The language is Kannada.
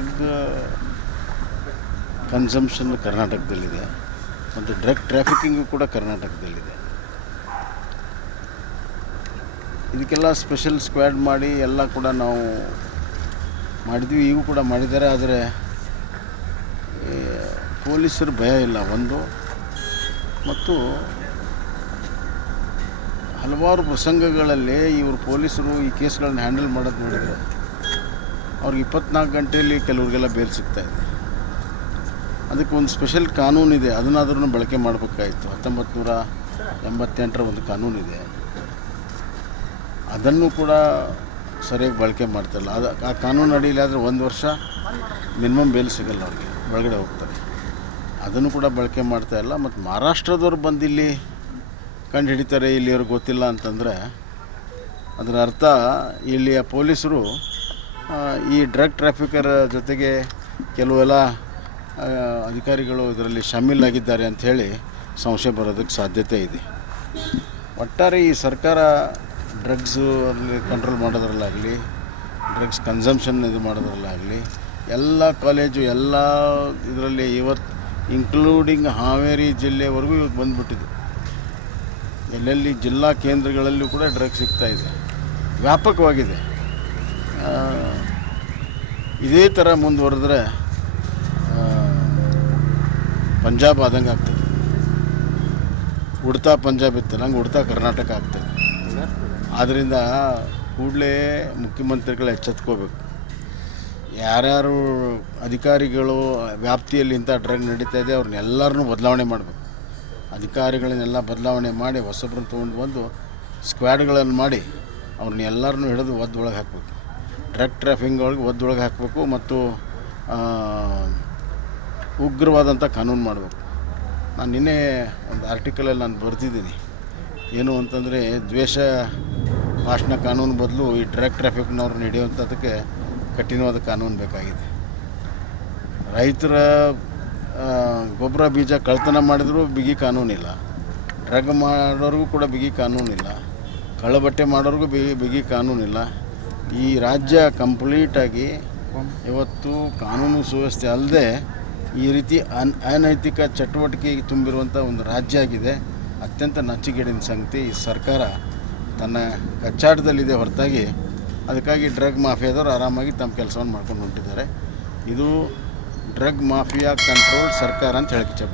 ಡ್ರಗ್ ಕನ್ಸಂಪ್ಷನ್ ಕರ್ನಾಟಕದಲ್ಲಿದೆ ಮತ್ತು ಡ್ರಗ್ ಟ್ರಾಫಿಕಿಂಗು ಕೂಡ ಕರ್ನಾಟಕದಲ್ಲಿದೆ. ಇದಕ್ಕೆಲ್ಲ ಸ್ಪೆಷಲ್ ಸ್ಕ್ವಾಡ್ ಮಾಡಿ ಎಲ್ಲ ಕೂಡ ನಾವು ಮಾಡಿದ್ವಿ, ಈಗೂ ಕೂಡ ಮಾಡಿದ್ದಾರೆ. ಆದರೆ ಪೊಲೀಸರು ಭಯ ಇಲ್ಲ ಒಂದು, ಮತ್ತು ಹಲವಾರು ಪ್ರಸಂಗಗಳಲ್ಲಿ ಇವರು ಪೊಲೀಸರು ಈ ಕೇಸ್ಗಳನ್ನ ಹ್ಯಾಂಡಲ್ ಮಾಡೋದು ನೋಡಿದರೆ ಅವ್ರಿಗೆ 24 ಗಂಟೆಯಲ್ಲಿ ಕೆಲವ್ರಿಗೆಲ್ಲ ಬೇಲ್ ಸಿಗ್ತಾಯಿದೆ. ಅದಕ್ಕೆ ಒಂದು ಸ್ಪೆಷಲ್ ಕಾನೂನಿದೆ, ಅದನ್ನಾದ್ರೂ ಬಳಕೆ ಮಾಡಬೇಕಾಯಿತು. 1988ರ ಒಂದು ಕಾನೂನಿದೆ, ಅದನ್ನು ಕೂಡ ಸರಿಯಾಗಿ ಬಳಕೆ ಮಾಡ್ತಾಯಿಲ್ಲ. ಆ ಕಾನೂನು ಅಡಿಯಲ್ಲಿ ಆದರೆ 1 ವರ್ಷ ಮಿನಿಮಮ್ ಬೇಲ್ ಸಿಗಲ್ಲ, ಅವ್ರಿಗೆ ಒಳಗಡೆ ಹೋಗ್ತಾರೆ. ಅದನ್ನು ಕೂಡ ಬಳಕೆ ಮಾಡ್ತಾಯಿಲ್ಲ. ಮತ್ತು ಮಹಾರಾಷ್ಟ್ರದವ್ರು ಬಂದು ಇಲ್ಲಿ ಕಂಡು ಹಿಡಿತಾರೆ, ಇಲ್ಲಿಯವ್ರಿಗೆ ಗೊತ್ತಿಲ್ಲ ಅಂತಂದರೆ ಅದರ ಅರ್ಥ ಇಲ್ಲಿಯ ಪೊಲೀಸರು ಈ ಡ್ರಗ್ ಟ್ರಾಫಿಕರ್ ಜೊತೆಗೆ ಕೆಲವೆಲ್ಲ ಅಧಿಕಾರಿಗಳು ಇದರಲ್ಲಿ ಶಾಮೀಲಾಗಿದ್ದಾರೆ ಅಂಥೇಳಿ ಸಂಶಯ ಬರೋದಕ್ಕೆ ಸಾಧ್ಯತೆ ಇದೆ. ಒಟ್ಟಾರೆ ಈ ಸರ್ಕಾರ ಡ್ರಗ್ಸು ಅಲ್ಲಿ ಕಂಟ್ರೋಲ್ ಮಾಡೋದ್ರಲ್ಲಾಗಲಿ, ಡ್ರಗ್ಸ್ ಕನ್ಸಂಪ್ಷನ್ ಇದು ಮಾಡೋದ್ರಲ್ಲಾಗಲಿ, ಎಲ್ಲ ಕಾಲೇಜು ಎಲ್ಲ ಇದರಲ್ಲಿ ಇವತ್ತು ಇನ್ಕ್ಲೂಡಿಂಗ್ ಹಾವೇರಿ ಜಿಲ್ಲೆವರೆಗೂ ಇವತ್ತು ಬಂದುಬಿಟ್ಟಿದೆ. ಎಲ್ಲೆಲ್ಲಿ ಜಿಲ್ಲಾ ಕೇಂದ್ರಗಳಲ್ಲೂ ಕೂಡ ಡ್ರಗ್ಸ್ ಸಿಗ್ತಾಯಿದೆ, ವ್ಯಾಪಕವಾಗಿದೆ. ಇದೇ ಥರ ಮುಂದುವರೆದ್ರೆ ಪಂಜಾಬ್ ಆದಂಗೆ ಆಗ್ತದೆ. ಉಡ್ತಾ ಪಂಜಾಬ್ ಇತ್ತಲ್ಲ, ಹಂಗೆ ಉಡ್ತಾ ಕರ್ನಾಟಕ ಆಗ್ತದೆ. ಆದ್ದರಿಂದ ಕೂಡಲೇ ಮುಖ್ಯಮಂತ್ರಿಗಳು ಎಚ್ಚೆತ್ಕೋಬೇಕು. ಯಾರ್ಯಾರು ಅಧಿಕಾರಿಗಳು ವ್ಯಾಪ್ತಿಯಲ್ಲಿ ಇಂಥ ಡ್ರಗ್ ನಡೀತಾ ಇದೆ ಅವ್ರನ್ನೆಲ್ಲರನ್ನೂ ಬದಲಾವಣೆ ಮಾಡಬೇಕು. ಅಧಿಕಾರಿಗಳನ್ನೆಲ್ಲ ಬದಲಾವಣೆ ಮಾಡಿ ಹೊಸಬ್ರನ್ನ ತೊಗೊಂಡು ಬಂದು ಸ್ಕ್ವಾಡ್ಗಳನ್ನು ಮಾಡಿ ಅವ್ರನ್ನೆಲ್ಲರನ್ನೂ ಹಿಡಿದು ಒದ್ದೊಳಗೆ ಹಾಕಬೇಕು. ಡ್ರಗ್ ಟ್ರಾಫಿಂಗ್ ಒಳಗೆ ಒದ್ದೊಳಗೆ ಹಾಕಬೇಕು ಮತ್ತು ಉಗ್ರವಾದಂಥ ಕಾನೂನು ಮಾಡಬೇಕು. ನಾನು ನಿನ್ನೆ ಒಂದು ಆರ್ಟಿಕಲಲ್ಲಿ ನಾನು ಬರ್ತಿದ್ದೀನಿ, ಏನು ಅಂತಂದರೆ ದ್ವೇಷ ಭಾಷಣ ಕಾನೂನು ಬದಲು ಈ ಡ್ರಗ್ ಟ್ರಾಫಿಕ್ನವ್ರನ್ನ ಹಿಡಿಯುವಂಥದ್ದಕ್ಕೆ ಕಠಿಣವಾದ ಕಾನೂನು ಬೇಕಾಗಿದೆ. ರೈತರ ಗೊಬ್ಬರ ಬೀಜ ಕಳ್ತನ ಮಾಡಿದರೂ ಬಿಗಿ ಕಾನೂನಿಲ್ಲ, ಡ್ರಗ್ ಮಾಡೋರಿಗೂ ಕೂಡ ಬಿಗಿ ಕಾನೂನಿಲ್ಲ, ಕಳ್ಳಬಟ್ಟೆ ಮಾಡೋರಿಗೂ ಬಿಗಿ ಕಾನೂನಿಲ್ಲ. ಈ ರಾಜ್ಯ ಕಂಪ್ಲೀಟಾಗಿ ಇವತ್ತು ಕಾನೂನು ಸುವ್ಯವಸ್ಥೆ ಅಲ್ಲದೆ ಈ ರೀತಿ ಅನೈತಿಕ ಚಟುವಟಿಕೆ ತುಂಬಿರುವಂಥ ಒಂದು ರಾಜ್ಯ ಆಗಿದೆ. ಅತ್ಯಂತ ನಚ್ಚಿಗೇಡಿನ ಸಂಗತಿ. ಈ ಸರ್ಕಾರ ತನ್ನ ಕಚ್ಚಾಟದಲ್ಲಿದೆ ಹೊರತಾಗಿ, ಅದಕ್ಕಾಗಿ ಡ್ರಗ್ ಮಾಫಿಯಾದವರು ಆರಾಮಾಗಿ ತಮ್ಮ ಕೆಲಸವನ್ನು ಮಾಡ್ಕೊಂಡು ಹೊಂಟಿದ್ದಾರೆ. ಇದು ಡ್ರಗ್ ಮಾಫಿಯಾ ಕಂಟ್ರೋಲ್ ಸರ್ಕಾರ ಅಂತ ಹೇಳಕ್ಕೆ ಇಚ್ಛೆ